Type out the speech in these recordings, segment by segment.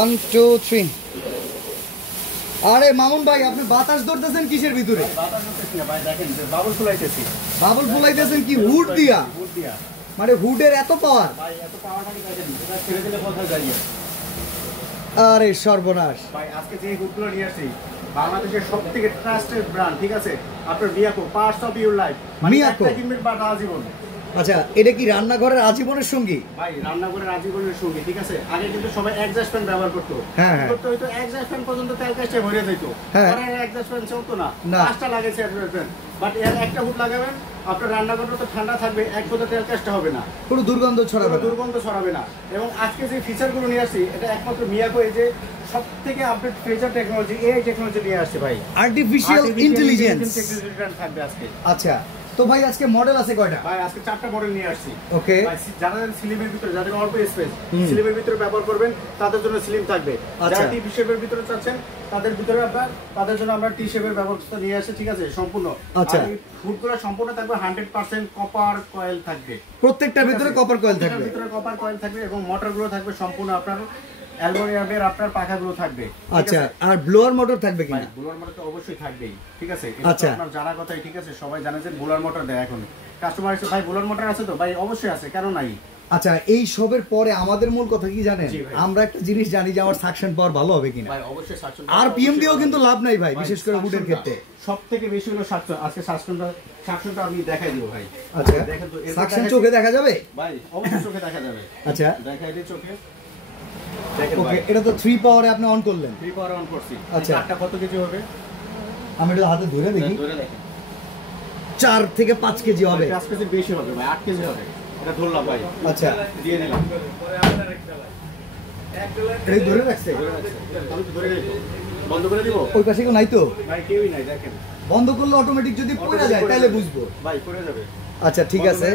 1 2 3 আরে মামুন ভাই আপনি বাতাস ধরতেছেন কিসের ভিতরে? বাতাস ধরতেছি না ভাই, দেখেন বাবল ফুলাইতেছি। বাবল ফুলাইতেছেন কি হুড দিয়া? হুড দিয়া। মানে হুডের এত পাওয়ার? ভাই এত পাওয়ার নাকি দেখেন, এটা ছেড়ে দিলে কোথায় যাইয়ে। আরে সর্বনাশ ভাই আজকে যে হুডগুলো নিয়ে আসছি বাংলাদেশের সবথেকে ট্রাস্টেড ব্র্যান্ড, ঠিক আছে? আপনার Miyako parts of your life. Miyako কিনবেন বা আজীবন। আচ্ছা এটা কি রান্নাঘরের আজীবনের সঙ্গী? ভাই রান্নাঘরের আজীবনের সঙ্গী, ঠিক আছে? আগে কিন্তু সবাই এক্সজস্ট ফ্যান ব্যবহার করতো। হ্যাঁ করতে হয়তো এক্সজস্ট ফ্যান পর্যন্ত তেল কাস্টে ভরে যেত। পরে এক্সজস্ট ফ্যান চলতো না, পাঁচটা লাগাইছে এক্সজস্ট ফ্যান। বাট এর একটা হুড লাগাবেন, আপনার রান্নাঘরটা তো ঠান্ডা থাকবে, এক ফোঁটা তেল কাস্টে হবে না, কোনো দুর্গন্ধ ছড়াবে না। এবং আজকে যে ফিচারগুলো নিয়ে আসছি এটা একমাত্র মিয়াকো এই যে সবথেকে update feature technology, AI technology নিয়ে আসছে ভাই। আর্টিফিশিয়াল ইন্টেলিজেন্স থাকবে আজকে। আচ্ছা তো ভাই আজকে মডেল আছে কয়টা? ভাই আজকে 4টা মডেল নিয়ে আসছি। ওকে ভাই যারা স্লিমের ভিতরে, যাদের অল্প স্পেস স্লিমের ভিতরে ব্যবহার করবেন তাদের জন্য স্লিম থাকবে। যারা টি শেপের ভিতরে চাচ্ছেন তাদের ভিতরে তাদের জন্য আমরা টি শেপের ব্যবস্থা নিয়ে আসি, ঠিক আছে? সম্পূর্ণ। আচ্ছা ফুডগুলো সম্পূর্ণ থাকবে 100% কপার কয়েল থাকবে, প্রত্যেকটার ভিতরে কপার কয়েল থাকবে, ভিতরে কপার কয়েল থাকবে এবং মোটরগুলো থাকবে সম্পূর্ণ আপনার অ্যালুমিনিয়ামের, আপনার পাখাগুলো থাকবে। আচ্ছা আর ব্লোয়ার মোটর থাকবে কিনা? ব্লোয়ার মোটর তো অবশ্যই থাকবেই, ঠিক আছে? আচ্ছা আপনার জানা কথাই, ঠিক আছে? সবাই জানে যে ব্লোয়ার মোটর দেয় এখন। কাস্টমার এসে ভাই ব্লোয়ার মোটর আছে তো? ভাই অবশ্যই আছে, কেন নাই? আচ্ছা এই সবের পরে আমাদের মূল কথা কি জানেন? আমরা একটা জিনিস জানি যে আমার সাকশন পাওয়ার ভালো হবে কিনা। ভাই অবশ্যই সাকশন। আর পিএম দিয়েও কিন্তু লাভ নাই ভাই, বিশেষ করে উডের ক্ষেত্রে। সবথেকে বেশি হলো সাকশন। আজকে সাকশনটা আমি দেখাই দিব ভাই। আচ্ছা দেখেন তো সাকশন চোখে দেখা যাবে? ভাই অবশ্যই চোখে দেখা যাবে। আচ্ছা দেখাই দিই চোখে। ওকে এটা তো 3 পাওয়ারে আপনি অন করলেন। 3 পাওয়ারে অন করছি। আচ্ছা আটটা কত কেজি হবে? আমি এটা হাতে ধরে দেখি। ধরে দেখেন 4 থেকে 5 কেজি হবে। 5 কেজি বেশি হবে ভাই, 8 কেজি হবে। এটা ধরলাম ভাই। আচ্ছা দিয়ে দিলাম। এই ধরে রাখছে? আমি তো ধরে রাখি। বন্ধ করে দিব? ওই পাশে কেউ নাই তো? ভাই কেউই নাই, দেখেন। বন্ধ করলে অটোমেটিক যদি পড়ে যায় তাহলে বুঝবো। ভাই পড়ে যাবে। আচ্ছা ঠিক আছে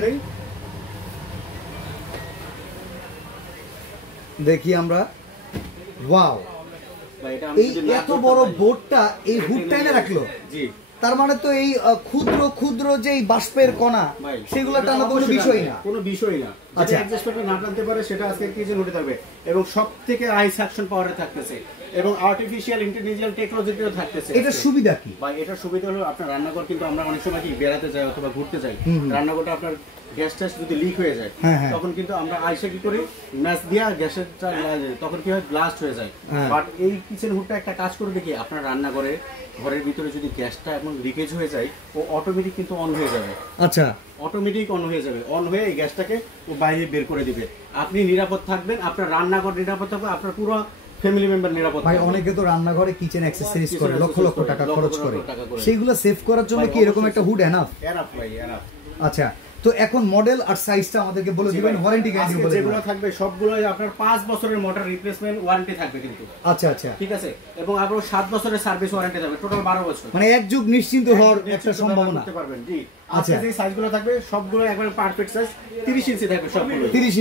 দেখি আমরা। ওয়াও এই এত বড় বোর্ডটা এই হুডটা এনে রাখলো। জি তার মানে তো এই ক্ষুদ্র ক্ষুদ্র যে বাষ্পের কণা সেগুলো টানা কোনো বিষয় না, কোনো বিষয় না। আচ্ছা অ্যাডজাস্টমেন্ট না টানতে পারে সেটা আজকে কিচেন হুডে থাকবে এবং সবথেকে হাই সাকশন পাওয়ারে থাকতেছে এবং আর্টিফিশিয়াল ইন্টেলিজেন্স টেকনোলজিতেও থাকতেছে। এটা সুবিধা কি ভাই? এটার সুবিধা হলো আপনার রান্নাঘর, কিন্তু আমরা অনেক সময় কি বেড়াতে যাই অথবা ঘুরতে যাই, রান্নাঘরটা আপনার গ্যাস ট্যাস যদি লিক হয়ে যায় তখন কিন্তু আমরা আইসা কি করি, ম্যাচ দিয়া গ্যাসের তখন কি হয়, ব্লাস্ট হয়ে যায়। বাট এই কিচেন হুডটা একটা কাজ করবে কি, আপনার রান্নাঘরে ঘরের ভিতরে যদি গ্যাসটা এখন লিকেজ হয়ে যায় ও অটোমেটিক কিন্তু অন হয়ে যাবে। আচ্ছা অটোমেটিক অন হয়ে যাবে, অন হয়ে এই গ্যাসটাকে ও বাইরে বের করে দিবে। আপনি নিরাপদ থাকবেন, আপনার রান্নাঘর নিরাপদ থাকবে, আপনার পুরো ফ্যামিলি মেম্বার নিরাপদ। ভাই অনেকে তো রান্নাঘরে কিচেন অ্যাক্সেসরিজ করে লক্ষ লক্ষ টাকা খরচ করে, সেইগুলো সেভ করার জন্য কি এরকম একটা হুড এনাফ? এনাফ ভাই এনাফ। আচ্ছা তো এখন মডেল আর সাইজটা আমাদেরকে বলে দিবেন, ওয়ারেন্টি গ্যারান্টি বলে দিবেন। যেগুলো থাকবে সবগুলোই আপনার 5 বছরের মোটর রিপ্লেসমেন্ট ওয়ারেন্টি থাকবে কিন্তু। আচ্ছা আচ্ছা ঠিক আছে, এবং আবার 7 বছরের সার্ভিস ওয়ারেন্টি থাকবে, টোটাল 12 বছর। মানে এক যুগ নিশ্চিন্ত হওয়ার একটা সম্ভাবনা করতে পারবেন। জি আচ্ছা যে সাইজগুলো থাকবে সবগুলো একবারে পারফেক্ট সাইজ, 30 ইঞ্চি থাকবে সবগুলো। 30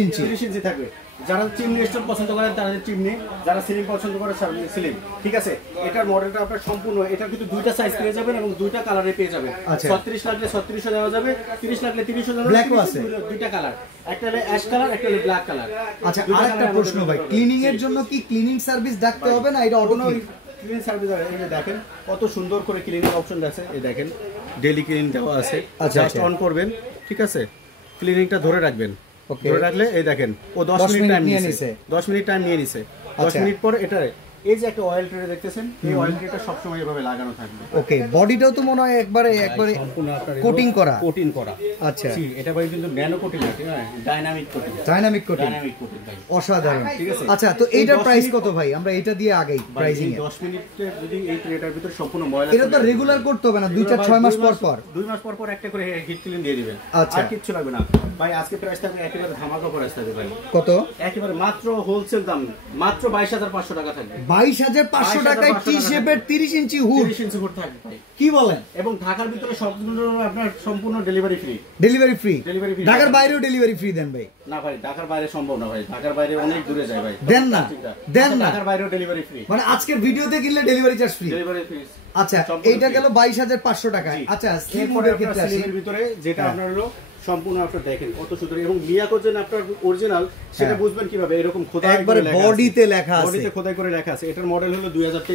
ইঞ্চি থাকবে। যারা চিমনি স্টোন পছন্দ করেন তাদের চিমনি, যারা সিলিং পছন্দ করে সিলিং। ঠিক আছে, এটার মডেলটা আপনার সম্পূর্ণ, এটা কিন্তু দুইটা সাইজ পেয়ে যাবেন এবং দুইটা কালারে পেয়ে যাবেন। 36 লাগলে 36 দেওয়া যাবে, 30 লাগলে 30 দেওয়া যাবে। ব্ল্যাকও আছে, দুইটা কালার, একটা হলো অ্যাশ কালার, একটা হলো ব্ল্যাক কালার। আচ্ছা আরেকটা প্রশ্ন ভাই, ক্লিনিং এর জন্য কি ক্লিনিং সার্ভিস ডাকতে হবে না এটা অটো ক্লিনিং সার্ভিস? এই যে দেখেন কত সুন্দর করে ক্লিনিং অপশন আছে, এই দেখেন ডেইলি ক্লিনিং দেওয়া আছে। জাস্ট অন করবেন, ঠিক আছে, ক্লিনিংটা ধরে রাখবেন, ধরে রাখলে এই দেখেন ও 10 মিনিট টাইম নিয়েছে, 10 মিনিট টাইম নিয়ে নিছে। 10 মিনিট পর এটা এই যে একটা অয়েল ট্রে দেখতেছেন, এই অয়েল ট্রেটা সব সময় এভাবে লাগানো থাকবে। ওকে, বডিটাও তো মনে হয় একবারে সম্পূর্ণ আপনার কোটিং করা। আচ্ছা জি, এটা ভাই কিন্তু ন্যানো কোটিং আছে, হ্যাঁ ডাইনামিক কোটিং। ডাইনামিক কোটিং ভাই অসাধারণ। ঠিক আছে, আচ্ছা তো এইটার প্রাইস কত ভাই? আমরা এটা দিয়ে আগেই প্রাইসিং এ 10 মিনিটে যদি এই ট্রেটার ভিতর সম্পূর্ণ ময়লা, এটা তো রেগুলার করতে হবে না, 2-4-6 মাস পর পর, 2 মাস পর পর একটা করে হিট ক্লিন দিয়ে দিবেন। আচ্ছা আর কিছু লাগবে না ভাই। আজকে প্রাইস থাকবে একেবারে ধামাকা প্রাইস থাকবে ভাই। কত? একেবারে মাত্র হোলসেল দাম, মাত্র 22,500 টাকা থাকবে। 22,500 টাকায় টি শেপের 30 ইঞ্চি হুড। 30 ইঞ্চি হুড থাকবে ভাই। কি বলেন? এবং ঢাকার ভিতরে সবগুলো আপনার সম্পূর্ণ ডেলিভারি ফ্রি। Delivery free? ঢাকার বাইরেও ডেলিভারি ফ্রি দেন ভাই? না ভাই, ঢাকার বাইরে সম্ভব না ভাই, ঢাকার বাইরে অনেক দূরে যায় ভাই। দেন না, দেন না। ঢাকার বাইরেও ডেলিভারি ফ্রি, মানে আজকের ভিডিওতে কিনলে delivery charge free? Delivery free. আচ্ছা এইটা গেল 22,500 টাকায়। আচ্ছা স্লিম হুডের ক্ষেত্রে আসি, স্লিমের ভিতরে যেটা আপনার হলো সম্পূর্ণ আপনার দেখেন কত সুন্দর, এবং মিয়াকো যে আপনার অরিজিনাল সেটা বুঝবেন কিভাবে, এরকম খোদাই একবারে বডিতে লেখা আছে, বডিতে খোদাই করে লেখা আছে। এটার মডেল হলো 2023